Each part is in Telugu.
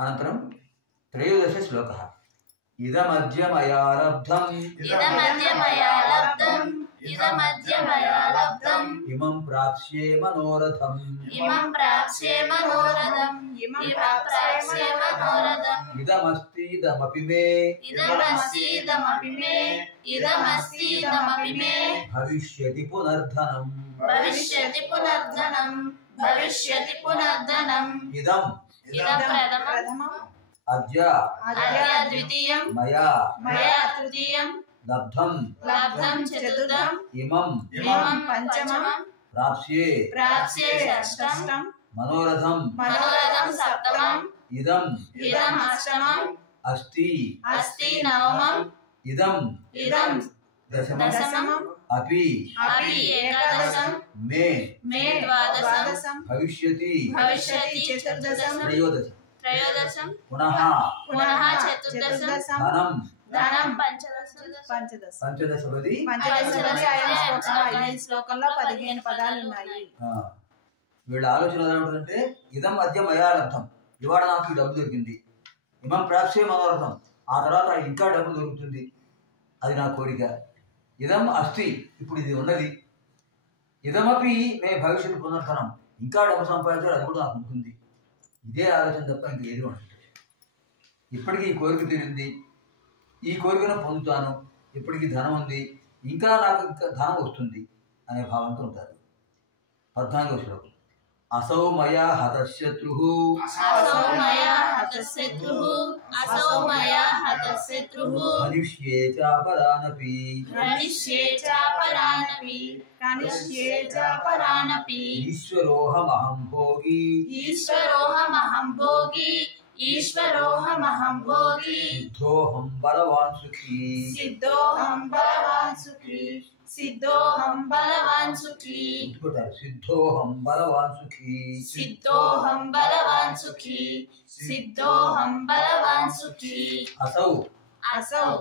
अनन्तरं त्रयोदश श्लोकः इदमद्य मया लब्धम् इमं प्राप्स्ये मनोरथम् इदमस्तीदमपि मे भविष्यति पुनर्धनम् इदम् अद्य द्वितीयं मया तृतीयं लब्धं चतुर्थम् इमं पंचमं प्राप्स्ये षष्ठं मनोरथं सप्तमम् इदम् अष्टमम् अस्ति नवमम् इदम् दशमम् अपि एकादशं मे द्वादशं भविष्यति त्रयोदशं पुनः चतुर्दशं धनं పంచదశపది శ్లోకంలో 15 పదాలు ఉన్నాయి. వీళ్ళ ఆలోచన ఎలా ఉంటుందంటే ఇదం అద్య మయా లబ్ధం, ఇవాళ నాకు ఈ డబ్బు దొరికింది. ఇమం ప్రాప్స్యే మనోరథం, ఆ తర్వాత ఇంకా డబ్బు దొరుకుతుంది, అది నా కోరిక. ఇదం అస్తి, ఇప్పుడు ఇది ఉన్నది. ఇదమపి మే భవిష్యత్తు పునర్ధనం, ఇంకా డబ్బు సంపాదించాలి, అది కూడా నాకు ఉంటుంది. ఇదే ఆలోచన తప్ప ఇంకేది ఉంటుంది. ఇప్పటికీ ఈ కోరిక తీరింది, ఈ కోరికను పొందుతాను, ఇప్పటికీ ధనం ఉంది, ఇంకా నాకు ధనం వస్తుంది అనే భావంతో ఉంటారు. 14వ శ్లోకం असौ मया हतशत्रुः हनिष्ये चापरानपि ईश्वरोऽहमहं भोगी सिद्धोऽहं बलवान् सुखी सिद्धोऽहं बलवान् सुखी असौ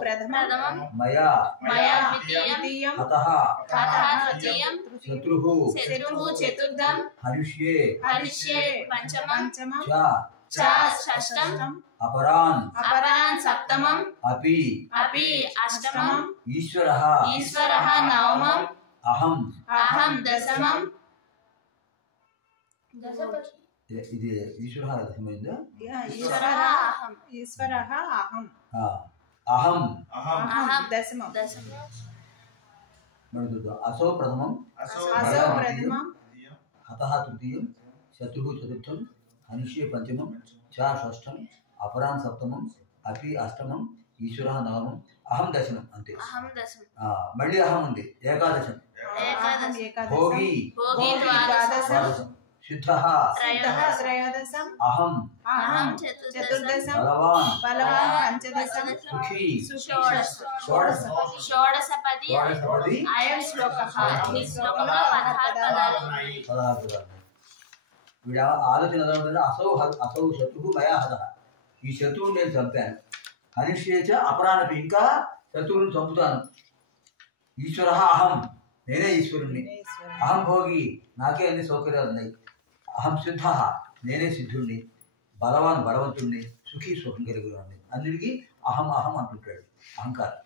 प्रथमं मया द्वितीयं हतः तृतीयं शत्रुः चतुर्थं हनिष्ये पंचमं षष्ठं अपरान् सप्तमम् अपि अष्टमम् ईश्वरः नवमम् अहं दशमम्. ఇది ఈశ్వరः దశమైందా? ఈశ్వరः అహం దశమం. असौ प्रथमं हतः तृतीयं शत्रुः चतुर्थं हनिष्ये पंचमं षष्ठं अपरान् सप्तमं अपि अष्टमं ईश्वरः नवमं अहं दशमं. अंते मళ్ళీ अहं ఉంది. ఏకాదశం భోగి ద్వాదశం సిద్ధః త్రయోదశం అహం చతుర్దశం బలవాన్ పంచదశం సుఖీ షోడశపది అయం శ్లోకః. ఈ శ్లోకంలో 16 పదాలు ఉన్నాయి. వీడ ఆలోచన ఎలా ఉంటుందంటే అసౌ శత్రువు మయా హతః, ఈ శత్రువుని నేను చంపాను. హనిష్యేచ అపరానపి, ఇంకా శత్రువుని చంపుతాను. ఈశ్వర అహం, నేనే ఈశ్వరుణ్ణి. అహం భోగి, నాకే అన్ని సౌకర్యాలు ఉన్నాయి. అహం సిద్ధ, నేనే సిద్ధుణ్ణి. బలవాన్, బలవంతుణ్ణి. సుఖీ, సుఖం కలిగినవాడిని. అన్నిటికీ అహం అంటుంటాడు, అహంకారం.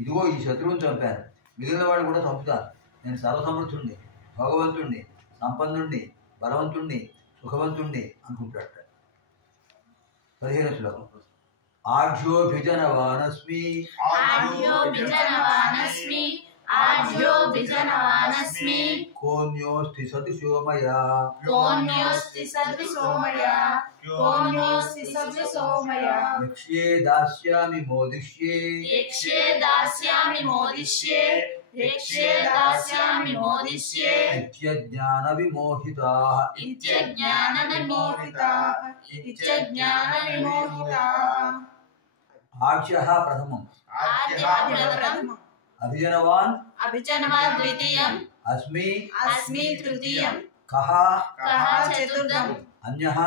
ఇదిగో ఈ శత్రువుని చంపాను, మిగిలిన వాడిని కూడా చంపుతాను. నేను సర్వసమర్థుణ్ణి, భగవంతుణ్ణి, సంపన్నుణ్ణి, బలవంతుణ్ణి, సుఖవంతుణ్ణి అనుకుంటాడు. 15వ శ్లోకం ఆఢ్యోభిజనవానస్మి కోన్యోస్తి సదృశో మయా యక్ష్యే దాస్యామి మోదిష్యే ఇత్యజ్ఞాన విమోహితాః. ఆఢ్యః ప్రథమం అభిజనవాన్ ద్వితీయం అస్మి తృతీయం కః చతుర్థం అన్యః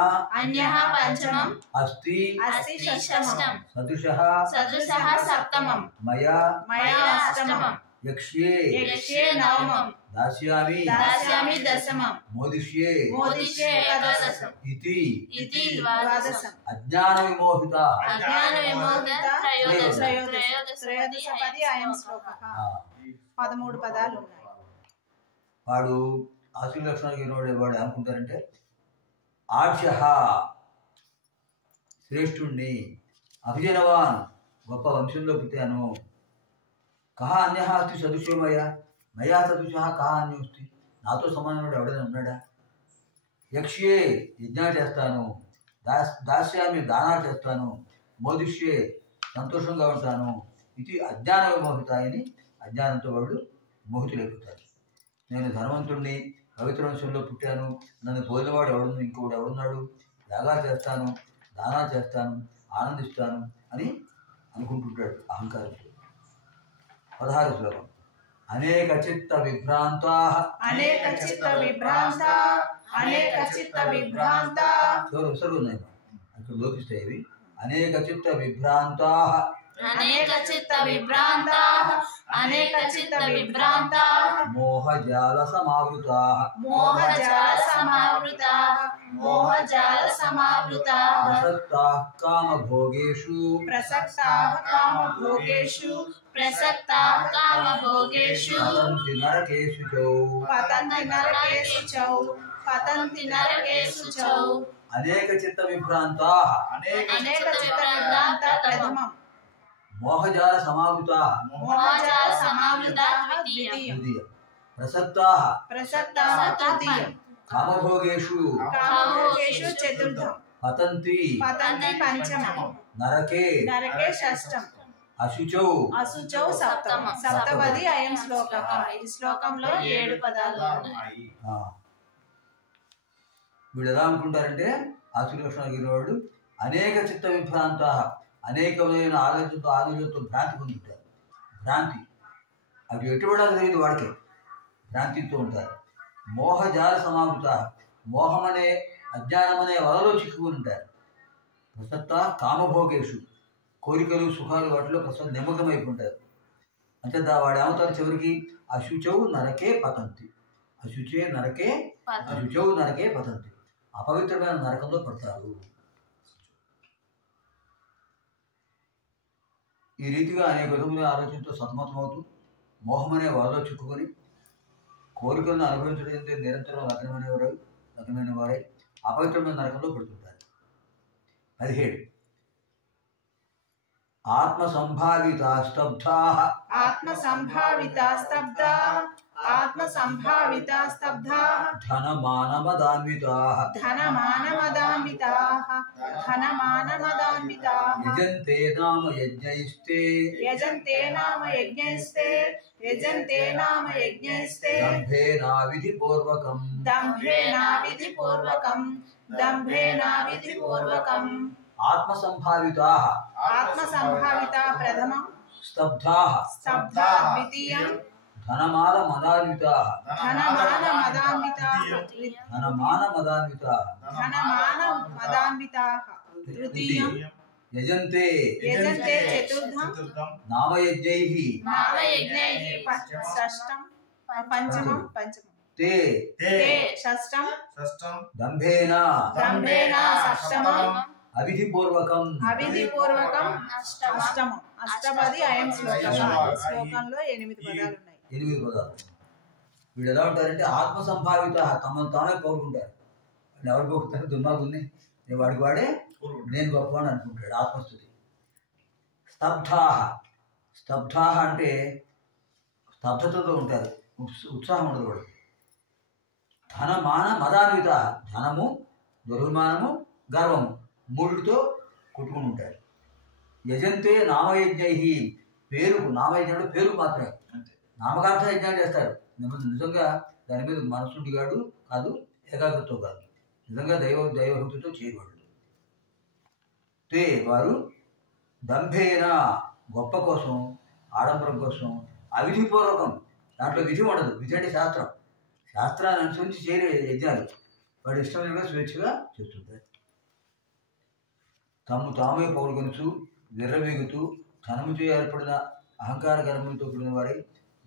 పంచమం అస్తి షష్ఠం సదృశః సప్తమం మయా అష్టమం యక్ష్యే నవమం దాస్యామి దాస్యామి దశమం మోదిష్యే మోదిష్యే ఏకాదశం ఇతి ఇతి ద్వాదశం అజ్ఞాన విమోహిత అజ్ఞాన విమోహిత త్రయోదశపది అయం శ్లోకః 13 పదాలు ఉన్నాయి. వాడు ఆశీల లక్షణాలు వాడు ఏమనుకుంటారంటే ఆర్షః శ్రేష్ఠుణ్ణి, అభిజనవాన్ గొప్ప వంశంలో పుట్టాను, కహ అన్యః అస్తి సదృశో మయా మయా సదృశః కహ అన్యోస్తి, నాతో సమానమైన ఎవడైనా ఉన్నాడా, యక్ష్యే యజ్ఞాలు చేస్తాను, దాస్యామి దానాలు చేస్తాను, మోదిష్యే సంతోషంగా ఉంటాను, ఇది అజ్ఞాన విమోహితాయని అజ్ఞానంతో వాడు మోహితులైపోతారు. నేను ధనవంతుణ్ణి, పవిత్ర వంశంలో పుట్టాను, నన్ను పోలినవాడు ఇంకోడు ఎవడున్నాడు, యాగాలు చేస్తాను, దానాలు చేస్తాను, ఆనందిస్తాను అని అనుకుంటుంటాడు అహంకారంతో. 16 శ్లోకం. అనేక చిత్త విభ్రాంతా అనేక చిత్త విభ్రాంతా అనేక చిత్త విభ్రాంతా విసర్గ ఉన్నాయి అక్కడ లోపిస్తాయి ఇవి. అనేక చిత్త విభ్రాంతా అనేక చిత్త విభ్రాంతా అనేక చిత్త విభ్రాంతా మోహజాల సమావృతా మోహజాల సమావృతా మోహజాల సమావృతా ప్రసక్తాః కామభోగేషు ప్రసక్తాః కామభోగేషు ప్రసక్తాః కామభోగేషు పతంతి నరకేషు చౌ పతంతి నరకేషు చౌ పతంతి నరకేషు చౌ. అనేక చిత్త విభ్రాంతా అనేక చిత్త విభ్రాంతా ప్రథమం మోహజాల సమావృతా మోహజాల సమావృతా ద్వితీయం ద్వితీయం ప్రసక్తాః ప్రసక్తాః తృతీయం కామభోగేషు కామభోగేషు చతుర్థం పతంతి పతంతి పంచమం నరకే నరకే షష్టం అశుచౌ అశుచౌ సప్తమం. సప్తపది అయం శ్లోకః. ఈ శ్లోకంలో 7 పదాలు ఉన్నాయి. వీళ్ళు ఎలా అనుకుంటారంటే ఆశీర్వచనగిరి వాళ్ళు అనేక చిత్త విభ్రాంత అనేకమైన ఆలోచనతో భ్రాంతి పొందుతారు. భ్రాంతి అవి ఎటువంటి తెలియదు వాడికి, భ్రాంతితో ఉంటారు. మోహజాల సమావృత మోహం అనే అజ్ఞానం అనే వలలో చిక్కుకుని ఉంటారు. ప్రసక్త కామభోగేషు కోరికలు సుఖాలు వాటిలో నిమగ్నమైపోతారు. అంటే వాడు ఏమవుతారు చివరికి అశుచౌ నరకే పతంతి అశుచౌ నరకే పతంతి అపవిత్రమైన నరకంలో పడతారు. ఈ రీతిగా అనేక విధముల ఆలోచనతో సతమతమవుతూ మోహమనే వలలో చిక్కుకొని కోరికలను అనుభవించడం నిరంతరం లగ్నమైన వారై అపవిత్రమైన నరకంలో పడుతుంటారు. 17 ఆత్మసంభావితా స్తబ్ధాః ఆత్మసంభావితా స్తబ్ధాః ఆత్మసంభావితా స్తబ్ధాః ధనమానమదాన్వితాః ధనమానమదాన్వితాః ధనమానమదాన్వితాః యజంతే నామ యజ్ఞైస్తే యజంతే నామ యజ్ఞైస్తే యజంతే నామ యజ్ఞైస్తే దంభేనావిధిపూర్వకం దంభేనావిధిపూర్వకం దంభేనావిధిపూర్వకం. ఆత్మసంభావితాః ఆత్మసంభావితా ప్రథమం స్తబ్ధాః ద్వితీయం ధనమానమదాన్వితాః ధనమానమదాన్వితాః తృతీయం యజంతే చతుర్థం నామయజ్ఞైః షష్టం పంచమం తే షష్టం దంభేన సప్తమం అవిధిపూర్వకం అష్టమం. అష్టపది అయం శ్లోకం. శ్లోకంలో 8 పదాలు ఉన్నాయి. 8 పదాలు. వీళ్ళు ఎలా ఉంటారంటే ఆత్మ సంభావిత తమను తానే కోరుకుంటారు. వాళ్ళు ఎవరు కోరుకుంటారు? దుర్మార్గుల్ని. నేను వాడికి వాడే నేను గొప్పవాడిని అనుకుంటాడు. ఆత్మస్థుతి. స్తబ్ధాః అంటే స్తబ్దతతో ఉంటారు, ఉత్సాహం ఉండదు వాడు. ధనమాన మదాన్విత ధనము, దుర్మానము, గర్వము మూడితో కొట్టుకుని ఉంటారు. యజంతే నామయజ్ఞై నామయజ్ఞుడు పేరు మాత్రమే, నామకార్థ యజ్ఞాలు చేస్తారు. నిజంగా దాని మీద మనసుండి కాదు, ఏకాగ్రతతో కాదు, నిజంగా దైవభక్తితో చేయవాడు. తే వారు దంభేన గొప్ప కోసం, ఆడంబరం కోసం, అవిధిపూర్వకం దాంట్లో విధి ఉండదు. విధి అంటే శాస్త్రాన్ని అనుసరించి చేయలే యజ్ఞాలు, వాడు ఇష్టమైనగా స్వేచ్ఛగా చేస్తుంటారు. తామే పౌరుగొనుచు విర్రవీగుతూ ధనముతో ఏర్పడిన అహంకార గర్వంతో కూడిన వారై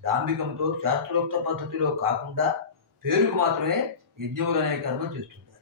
డాంబికంతో శాస్త్రోక్త పద్ధతిలో కాకుండా పేరుకు మాత్రమే యజ్ఞములు అనే కర్మ చేస్తుంటారు.